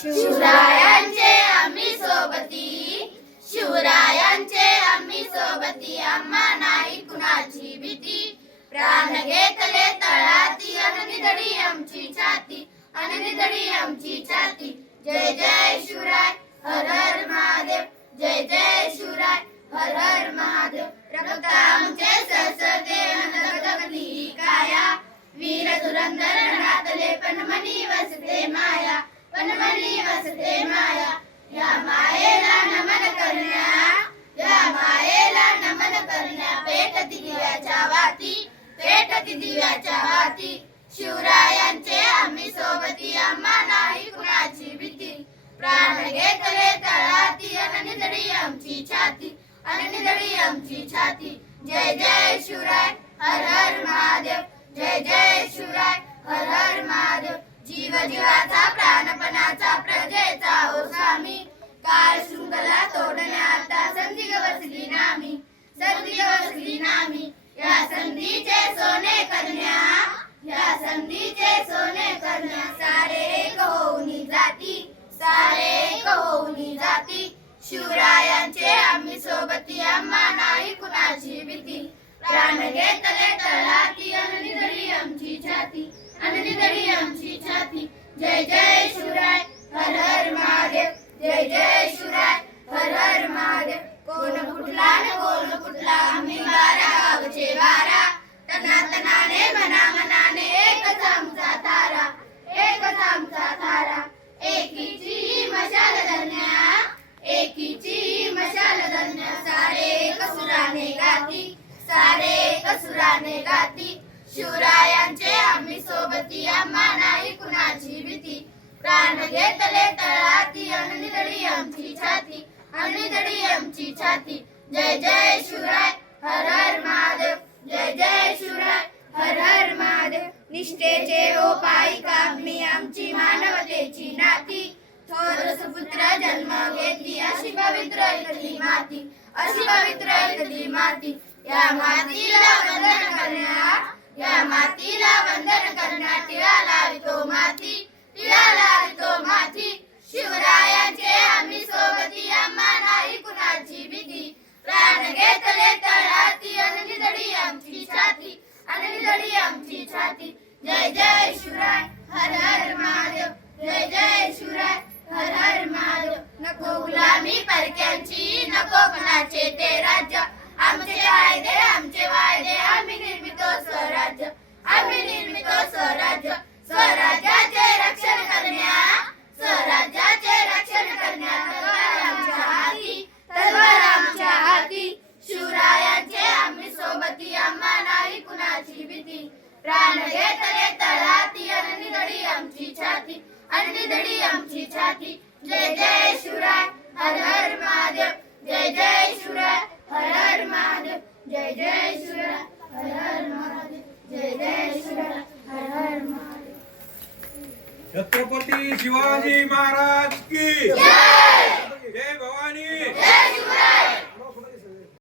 शिवरायांचे आम्ही सोबती. शिवरायांचे आम्ही सोबती. आम्हा नाही कुणाची भीती. प्राण घेतले तळाती. अननिधडी आमची छाती. अननिधडी आमची छाती. जय जय शिवराय हर हर महादेव. जय जय शिवराय हर हर महादेव. रक्त आमचे सरसते अनगगनी काया. वीर धुरंधर रणातले पण मनी वसते माया. पनमनी वसते माया. या मायेला नमन करण्या. या मायेला नमन करण्या. पेटती दिव्याच्या वाती पेटती दिव्याच्या वाती. शिवरायांचे आम्ही सोबती आम्हा नाही कुणाची भीती. प्राण घेतले तळाती अननिदडी आमची छाती. अननिदडी आमची छाती. जय जय शिवराय हर हर महादेव. जय जय शिवराय हर हर महादेव. जीव जीवाचा प्राणपणाचा प्रजेचा ओ स्वामी. काळ शृंखला तोडण्याता संधी बसली नामी. संधी बसली नामी. या संधीचे सोने करण्या. या संधीचे सोने करण्या. सारे एक होऊनी जाती. सारे एक होऊनी जाती. शिवरायांचे आम्ही सोबती. आम्हा नाही कुणाची भीती. प्राण घेतले तळाती अननिदडी जय जय शिवराय हर हर महादेव. जय जय शिवराय हर हर महादेव. कोण कुठला न कोण कुठला आम्ही बारा गावचे बारा. तना तनाने मना मनाने एकच आमचा तारा एकच आमचा तारा. एकीची मशाल धरण्या एकीची मशाल धरण्या सारे कसुराने गाती सारे कसुराने गाती. शिवरायांचे सोबती आम्हा नाही कुणाची भीती. प्राण घेतले तळाती अननिदडी आमची छाती. अननिदडी आमची छाती. जय जय शिवराय हर हर महादेव. जय जय शिवराय हर हर महादेव. निष्ठेचे ओ पायिका मी आमची मानवतेची नाती. थोर सुपुत्र जन्म घेतली अशी पवित्र इथली माती. अशी पवित्र इथली माती. या मातीला वंदन अननिदडी आमची छाती. जय जय शिवराय. हर हर महादेव. जय जय शिवराय हर हर महादेव नको गुलामी परक्यांची नको कोणाचे ते राज्य आमचे कायदे आमचे वायदे आम्ही निर्मितो स्वराज्य आम्ही निर्मितो स्वराज्य स्वराज्याचे रक्षण करण्या स्वराज्याचे रक्षण करण्या तलवार आमच्या हाती तलवार आमच्या हाती शिवरायांचे आम्ही सोबती आम्हा नाही कुणाची भीती प्राण घेतले तळाती अननिदडी आमची छाती अननिदडी आमची छाती. जय जय शिवराय हर हर महादेव. जय जय शिवराय हर हर महादेव. जय जय शिवराय हर हर महादेव. जय जय शिवराय हर हर महादेव. छत्रपती शिवाजी महाराज की जय भवानी! जय शिवराय!